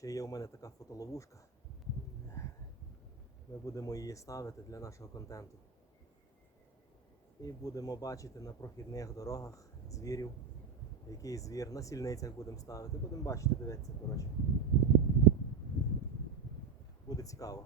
Ще є у мене така фотоловушка. Ми будемо її ставити для нашого контенту. І будемо бачити на прохідних дорогах звірів. Який звір. На сільницях будемо ставити. Будемо бачити, дивитися, коротше. Буде цікаво.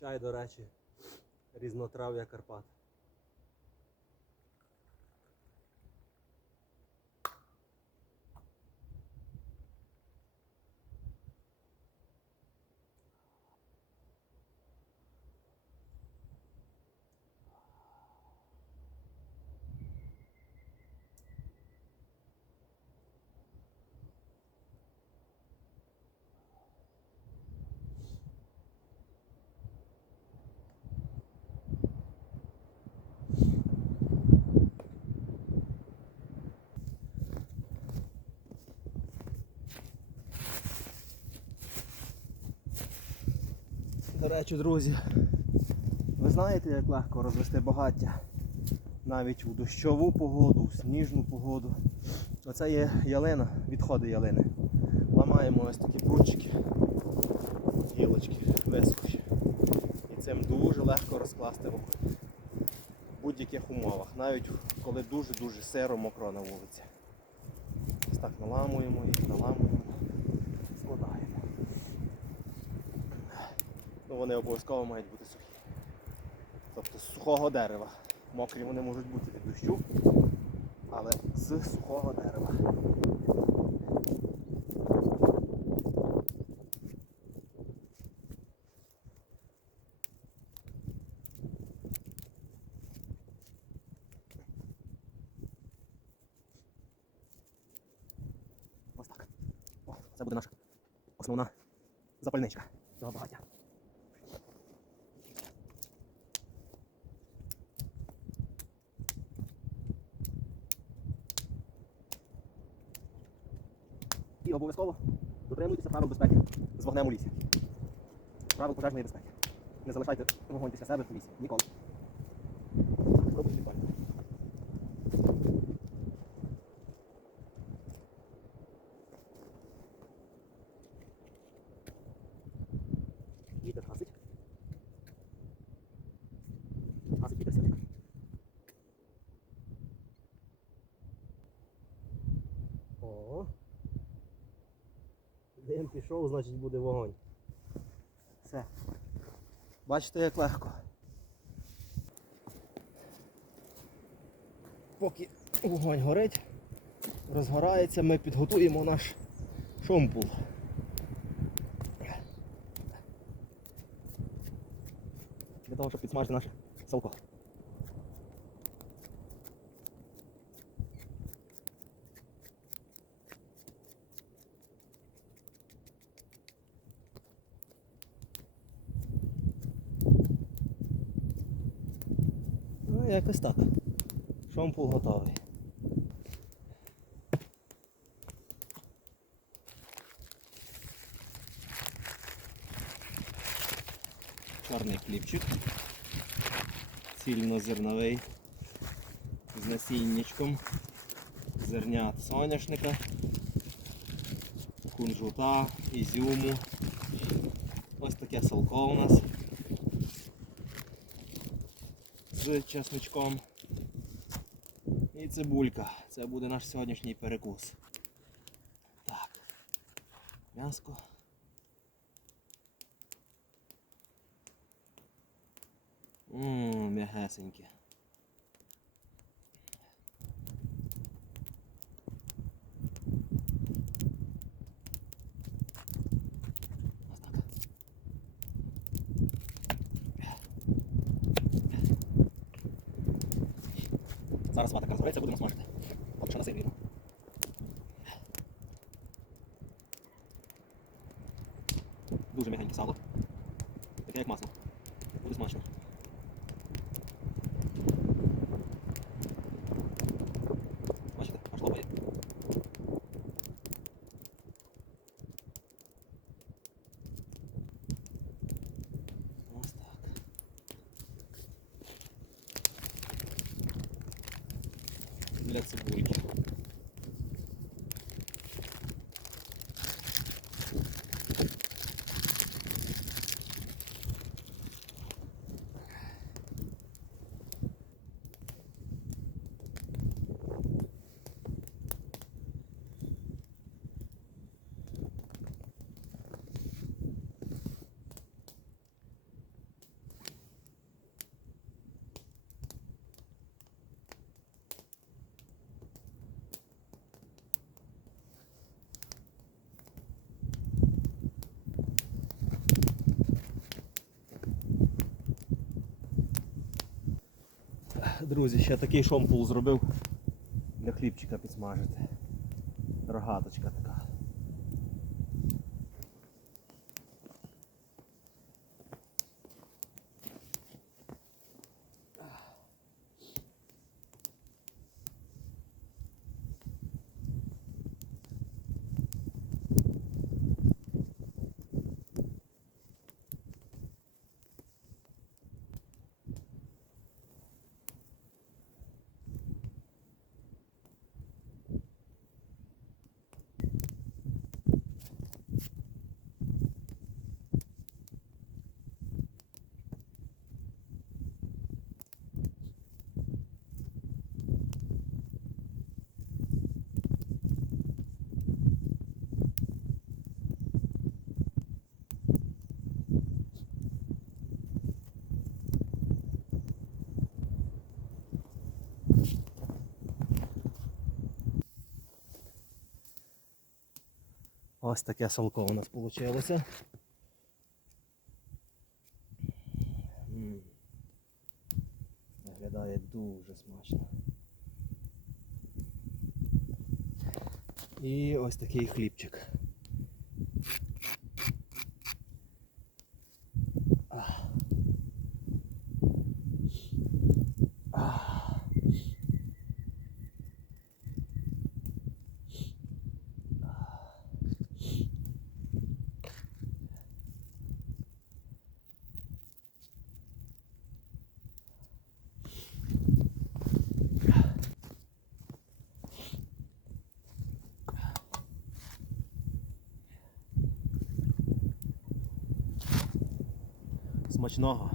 Чай, до речі, різнотрав'я Карпат. До речі, друзі, ви знаєте, як легко розвести багаття навіть у дощову погоду, у сніжну погоду. Оце є ялина, відходи ялини. Ламаємо ось такі прутчики, гілочки, висохші. І цим дуже легко розкласти вогонь. В будь-яких умовах, навіть коли дуже-дуже сиро мокро на вулиці. Ось так наламуємо їх, наламуємо, Ну, вони обов'язково мають бути сухі. Тобто з сухого дерева. Мокрі вони можуть бути від дощу, але з сухого дерева. Ось так. О, це буде наша основна запальничка цього багаття. І обов'язково дотримуйтеся правил безпеки з вогнем у лісі. Правил пожежної безпеки. Не залишайте вогонь після себе в лісі. Ніколи. Вітер. Гасить вітер сильний. О. Дим пішов, значить буде вогонь. Все. Бачите, як легко. Поки вогонь горить, розгорається, ми підготуємо наш шомпул. Для того, щоб підсмажити наше салко. Ну, якось так. Шомпул готовий. Чорний хлібчик. Цільнозерновий. З насінничком. Зернят соняшника. Кунжута, ізюму. Ось таке салко у нас. З чесничком. І цибулька. Це буде наш сьогоднішній перекус. Так. М'яско. Ммм, м'ягесеньке. Ось так. Ватика будемо смажити. Поки що на силі. Дуже м'ягеньке сало. Таке як масло. Буде смачно. Для Друзі, ще такий шомпул зробив для хлібчика підсмажити. Рогаточка така. Ось таке солко у нас вийшло. Виглядає дуже смачно. І ось такий хлібчик. Смачного.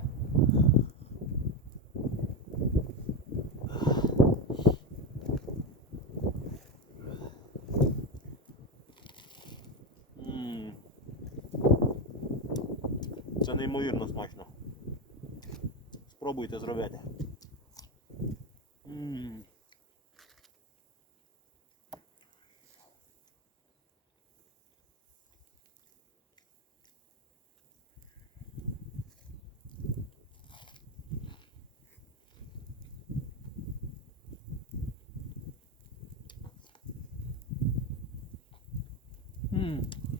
Це неймовірно смачно. Спробуйте зробити. М. 嗯。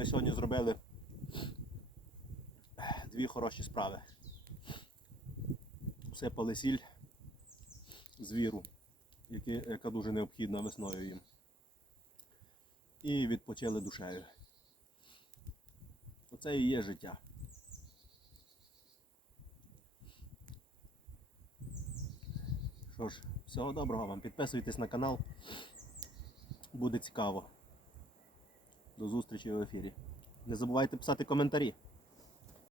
Ми сьогодні зробили дві хороші справи. Всипали сіль звіру, яка дуже необхідна весною їм. І відпочили душею. Оце і є життя. Що ж, всього доброго вам. Підписуйтесь на канал. Буде цікаво. До зустрічі в ефірі. Не забувайте писати коментарі.